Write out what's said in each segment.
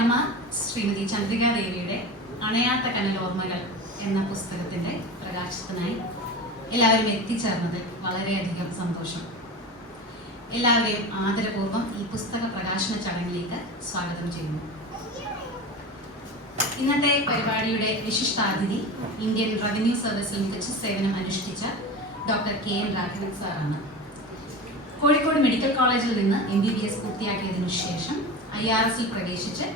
അമ്മ ശ്രീമതി ചന്ദ്രിക ദേവിയുടെ അണയാത്ത കനലോർമ്മകൾ എന്ന പുസ്തകത്തിന്റെ പ്രകാശനത്തിനായി എല്ലാവരും എത്തിച്ചേർന്നതിൽ വളരെയധികം സന്തോഷം. എല്ലാവരെയും ആദരപൂർവ്വം ഈ പുസ്തക പ്രകാശന ചടങ്ങിലേക്ക് സ്വാഗതം ചെയ്യുന്നു. ഇന്നത്തെ പരിപാടിയുടെ വിശിഷ്ടാതിഥി ഇന്ത്യൻ റവന്യൂ സർവീസിൽ മികച്ച സേവനം അനുഷ്ഠിച്ച ഡോക്ടർ KN രാഘവൻ സാറാണ്. കോഴിക്കോട് മെഡിക്കൽ കോളേജിൽ നിന്ന് MBBS പൂർത്തിയാക്കിയതിനു ശേഷം IRS പ്രവേശിച്ച്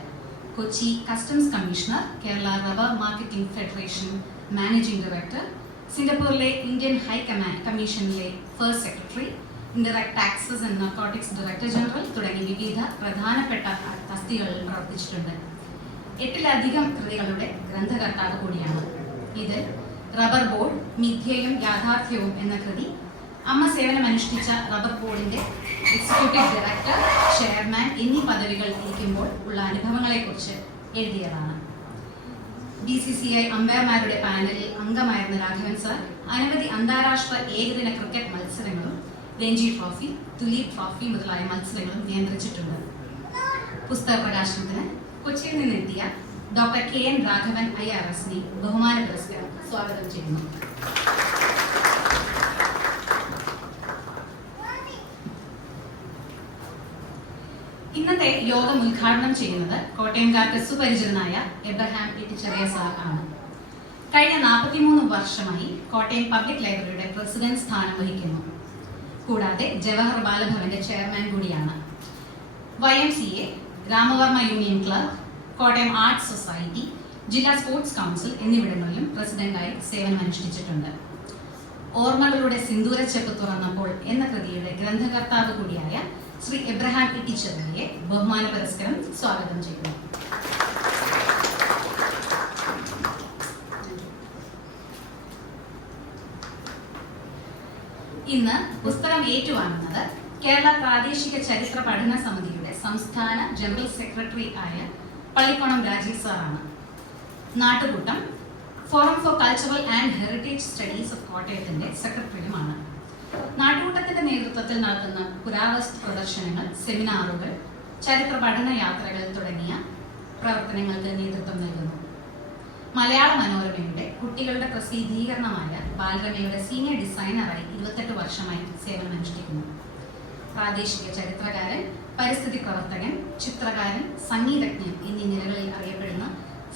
Kochi customs commissioner, Kerala rubber marketing federation managing director, സിംഗപ്പൂരിലെ ഇന്ത്യൻ ഹൈ കമ്മീഷനിലെ first secretary, indirect taxes and narcotics director general തുടങ്ങി വിവിധ പ്രധാനപ്പെട്ട തസ്തികകളിൽ പ്രവർത്തിച്ചിട്ടുണ്ട്. 8-ലധികം കൃതികളുടെ ഗ്രന്ഥകർത്താവ് കൂടിയാണ്. ഇതിൽ റബ്ബർ ബോർഡ്, മിഥ്യയും യാഥാർത്ഥ്യവും എന്ന കൃതി, അമ്മ സേവനമനുഷ്ഠിച്ച റബ്ബർ ബോർഡിന്റെ എക്സിക്യൂട്ടീവ് ഡയറക്ടർ, ചെയർമാൻ എന്നീ പദവികൾ ഇരിക്കുമ്പോൾ ഉള്ള അനുഭവങ്ങളെക്കുറിച്ച് എഴുതിയതാണ്. BCCI അമ്പയർമാരുടെ പാനലിൽ അംഗമായിരുന്ന രാഘവൻ സാർ അനവധി അന്താരാഷ്ട്ര ഏകദിന ക്രിക്കറ്റ് മത്സരങ്ങളും രഞ്ജി ട്രോഫി, ദുലീപ് ട്രോഫി മുതലായ മത്സരങ്ങളും നിയന്ത്രിച്ചിട്ടുണ്ട്. പുസ്തക പ്രകാശനത്തിന് കൊച്ചിയിൽ നിന്നെത്തിയ ഡോക്ടർ KN രാഘവൻ IRSനെ ബഹുമാന പുരസ്കാരം സ്വാഗതം ചെയ്യുന്നു. ഇന്നത്തെ യോഗം ഉദ്ഘാടനം ചെയ്യുന്നത് കോട്ടയംകാർക്ക് സുപരിചിതനായ എബ്രഹാം ഇട്ടിച്ചെറിയ സാർ ആണ്. കഴിഞ്ഞ 43 വർഷമായി കോട്ടയം പബ്ലിക് ലൈബ്രറിയുടെ പ്രസിഡന്റ് സ്ഥാനം വഹിക്കുന്നു. കൂടാതെ ജവഹർ ബാലഭവന്റെ ചെയർമാൻ കൂടിയാണ്. YMCA, Ramavarma union club, Kottayam arts society, ജില്ലാ സ്പോർട്സ് കൗൺസിൽ എന്നിവിടങ്ങളിലും പ്രസിഡന്റായി സേവനമനുഷ്ഠിച്ചിട്ടുണ്ട്. ഓർമ്മകളുടെ സിന്ദൂരച്ചെപ്പ് തുറന്നപ്പോൾ എന്ന കൃതിയുടെ ഗ്രന്ഥകർത്താവ് കൂടിയായ ശ്രീ എബ്രഹാം ഇട്ടിച്ചെറിയെ ബഹുമാന പുരസ്കാരം സ്വാഗതം ചെയ്യുന്നു. ഇന്ന് പുസ്തകം ഏറ്റുവാങ്ങുന്നത് കേരള പ്രാദേശിക ചരിത്ര പഠന സമിതിയുടെ സംസ്ഥാന ജനറൽ സെക്രട്ടറി ആയ പള്ളിക്കോണം രാജീവ് സാറാണ്. Nattukoottam forum for cultural and heritage studies of കോട്ടയത്തിന്റെ സെക്രട്ടറിയുമാണ്. നാട്ടുകൂട്ടത്തിന്റെ നേതൃത്വത്തിൽ നടത്തുന്ന പുരാവസ്തു പ്രദർശനങ്ങൾ, സെമിനാറുകൾ, ചരിത്ര പഠന യാത്രകൾ തുടങ്ങിയ പ്രവർത്തനങ്ങൾക്ക് നേതൃത്വം നൽകുന്നു. മലയാള മനോരമയുടെ കുട്ടികളുടെ പ്രസിദ്ധീകരണമായ ബാലരമയുടെ സീനിയർ ഡിസൈനറായി 28 വർഷമായി സേവനമനുഷ്ഠിക്കുന്നു. പ്രാദേശിക ചരിത്രകാരൻ, പരിസ്ഥിതി പ്രവർത്തകൻ, ചിത്രകാരൻ, സംഗീതജ്ഞൻ എന്നീ നിലകളിൽ അറിയപ്പെടുന്ന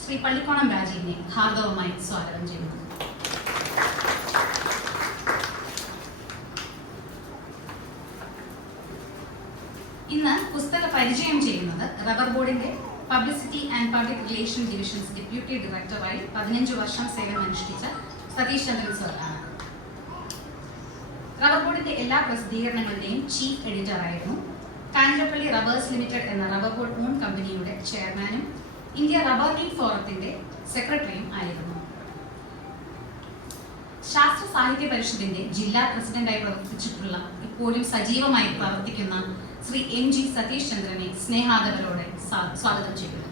ശ്രീ പള്ളിക്കോണം രാജീവിനെ ഹാർദവമായി സ്വാഗതം ചെയ്യുന്നു. ഇന്ന് പുസ്തക പരിചയം ചെയ്യുന്നത് റബ്ബർ ബോർഡിന്റെ publicity and public relation divisions deputy ഡയറക്ടറായി 15 വർഷം സേവനമനുഷ്ഠിച്ച സതീഷ് ചന്ദ്രൻ സർ ആണ്. റബ്ബർ ബോർഡിന്റെ എല്ലാ പ്രസിദ്ധീകരണങ്ങളുടെയും ചീഫ് എഡിറ്റർ ആയിരുന്നു. കാഞ്ഞിരപ്പള്ളി റബ്ബേഴ്സ് ലിമിറ്റഡ് എന്ന റബ്ബർ ബോർഡ് ഓൺ കമ്പനിയുടെ ചെയർമാനും ഇന്ത്യ റബ്ബർ മീറ്റ് ഫോറത്തിന്റെ സെക്രട്ടറിയും ആയിരുന്നു. ശാസ്ത്ര സാഹിത്യ പരിഷത്തിന്റെ ജില്ലാ പ്രസിഡന്റായി പ്രവർത്തിച്ചിട്ടുള്ള, ഇപ്പോഴും സജീവമായി പ്രവർത്തിക്കുന്ന ശ്രീ MG സതീഷ് ചന്ദ്രനെ സ്നേഹാദരവോടെ സ്വാഗതം ചെയ്യുന്നു.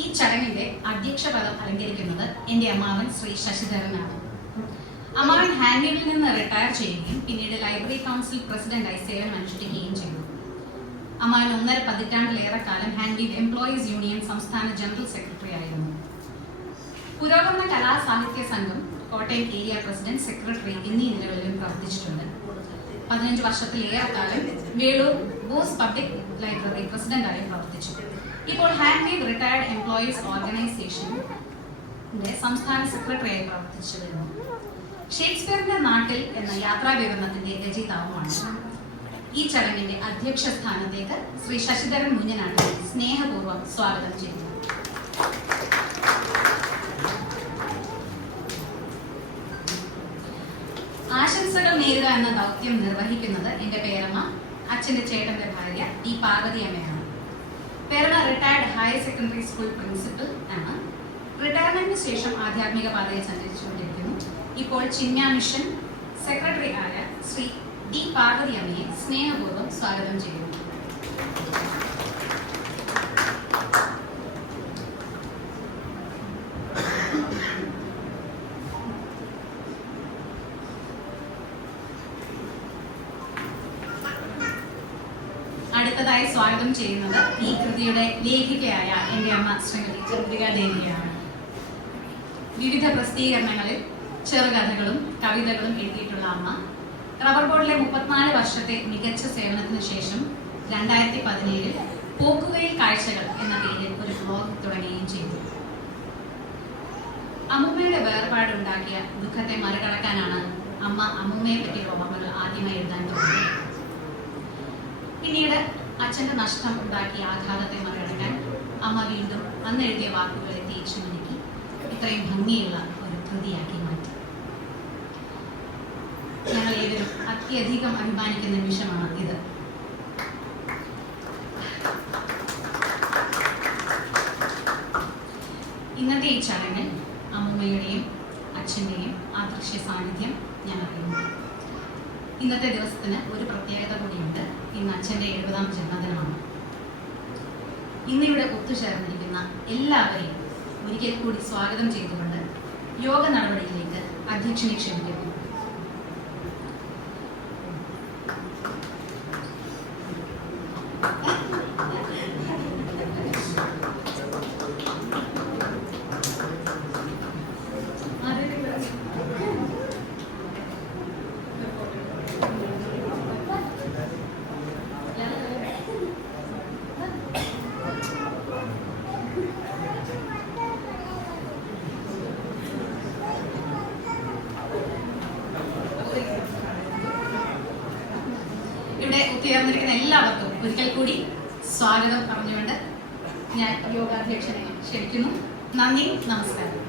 ഈ ചടങ്ങിന്റെ അധ്യക്ഷപദം അലങ്കരിക്കുന്നത് എന്റെ അമ്മാവൻ ശ്രീ ശശിധരനാണ്. അമ്മാവൻ ഹാൻഡ്മേഡിൽ നിന്ന് റിട്ടയർ ചെയ്യുകയും പിന്നീട് ലൈബ്രറി കൗൺസിൽ പ്രസിഡന്റായി സേവനമനുഷ്ഠിക്കുകയും ചെയ്തു. അമ്മാവൻ 1.5 പതിറ്റാണ്ടിലേറെ കാലം ഹാൻഡ്മേഡ് എംപ്ലോയീസ് യൂണിയൻ സംസ്ഥാന ജനറൽ സെക്രട്ടറി ആയിരുന്നു. പുരോഗമന കലാ സാഹിത്യ സംഘം കോട്ടയം ഏരിയ പ്രസിഡന്റ്, സെക്രട്ടറി എന്നീ നിലകളിലും പ്രവർത്തിച്ചിട്ടുണ്ട്. 15 വർഷത്തിലേറെ കാലം വേളൂർ ബോസ് പബ്ലിക് ലൈബ്രറി പ്രസിഡന്റായി പ്രവർത്തിച്ചു. ഇപ്പോൾ ഹാൻഡ്മേഡ് റിട്ടയർഡ് എംപ്ലോയീസ് ഓർഗനൈസേഷന്റെ സംസ്ഥാന സെക്രട്ടറിയായി പ്രവർത്തിച്ചു വരുന്നു. ഷേക്സ്പിയറിന്റെ നാട്ടിൽ എന്ന യാത്രാ വിവരണത്തിന്റെ രചയിതാവുമാണ്. ഈ ചടങ്ങിന്റെ അധ്യക്ഷ സ്ഥാനത്തേക്ക് ശ്രീ ശശിധരൻ മുഞ്ഞനാട്ടിനെ സ്നേഹപൂർവ്വം സ്വാഗതം ചെയ്യുന്നു. ആശംസകൾ നേരുക എന്ന ദൗത്യം നിർവഹിക്കുന്നത് എന്റെ പേരമ്മ, അച്ഛന്റെ ചേട്ടന്റെ ഭാര്യ ടി പാർവതി അമ്മയാണ്. പേരമ്മ retired higher secondary school principal ആണ്. റിട്ടയർമെന്റിന് ശേഷം ആധ്യാത്മിക പാതയിൽ സഞ്ചരിച്ചുകൊണ്ടിരിക്കുന്നു. ഇപ്പോൾ ചിന്മയ മിഷൻ സെക്രട്ടറി ആയ ശ്രീ ടി പാർവതി അമ്മയെ സ്നേഹപൂർവ്വം സ്വാഗതം ചെയ്യുന്നു. അടുത്തതായി സ്വാഗതം ചെയ്യുന്നത് ഈ കൃതിയുടെ ലേഖികയായ എൻ്റെ അമ്മ ശ്രീമതി ചന്ദ്രിക ദേവിയാണ്. വിവിധ പ്രസിദ്ധീകരണങ്ങളിൽ ചെറുകഥകളും കവിതകളും എഴുതിയിട്ടുള്ള അമ്മ റബ്ബർ ബോർഡിലെ 34 വർഷത്തെ മികച്ച സേവനത്തിന് ശേഷം 2017 പോക്കുവെയിൽ കാഴ്ചകൾ എന്ന പേരിൽ ഒരു ബ്ലോഗ് തുടങ്ങുകയും ചെയ്തു. അമ്മുമ്മയുടെ വേർപാടുണ്ടാക്കിയ ദുഃഖത്തെ മറികടക്കാനാണ് അമ്മ അമ്മുമ്മയെ പറ്റിയുള്ള ഓർമ്മകൾ ആദ്യമായി എഴുതാൻ തുടങ്ങിയത്. പിന്നീട് അച്ഛൻ്റെ നഷ്ടം ഉണ്ടാക്കിയ ആഘാതത്തെ മറികടക്കാൻ അമ്മ വീണ്ടും അന്ന് എഴുതിയ വാക്കുകളെ തേച്ചു മിനുക്കി ഇത്രയും ഭംഗിയുള്ള ഒരു കൃതിയാക്കി മാറ്റി. ഞങ്ങൾ ഏവരും അത്യധികം അഭിമാനിക്കുന്ന നിമിഷമാണ് ഇത്. ഇന്നത്തെ ഈ ചടങ്ങിൽ അമ്മുമ്മയുടെയും അച്ഛൻ്റെയും അദൃശ്യ സാന്നിധ്യം ഞാൻ അറിയുന്നു. ഇന്നത്തെ ദിവസത്തിന് ഒരു പ്രത്യേകത കൂടിയുണ്ട്. ഇന്ന് അച്ഛൻ്റെ 70ാം ജന്മദിനമാണ്. ഇന്നിവിടെ ഒത്തുചേർന്നിരിക്കുന്ന എല്ലാവരെയും ഒരിക്കൽ കൂടി സ്വാഗതം ചെയ്തുകൊണ്ട് യോഗ നടപടിയിലേക്ക് അധ്യക്ഷനെ ക്ഷണിക്കുന്നു. ഇവിടെ ഒത്തുചേർന്നിരിക്കുന്ന എല്ലാവർക്കും ഒരിക്കൽ കൂടി സ്വാഗതം പറഞ്ഞുകൊണ്ട് ഞാൻ യോഗാധ്യക്ഷനെ ക്ഷണിക്കുന്നു. നന്ദി, നമസ്കാരം.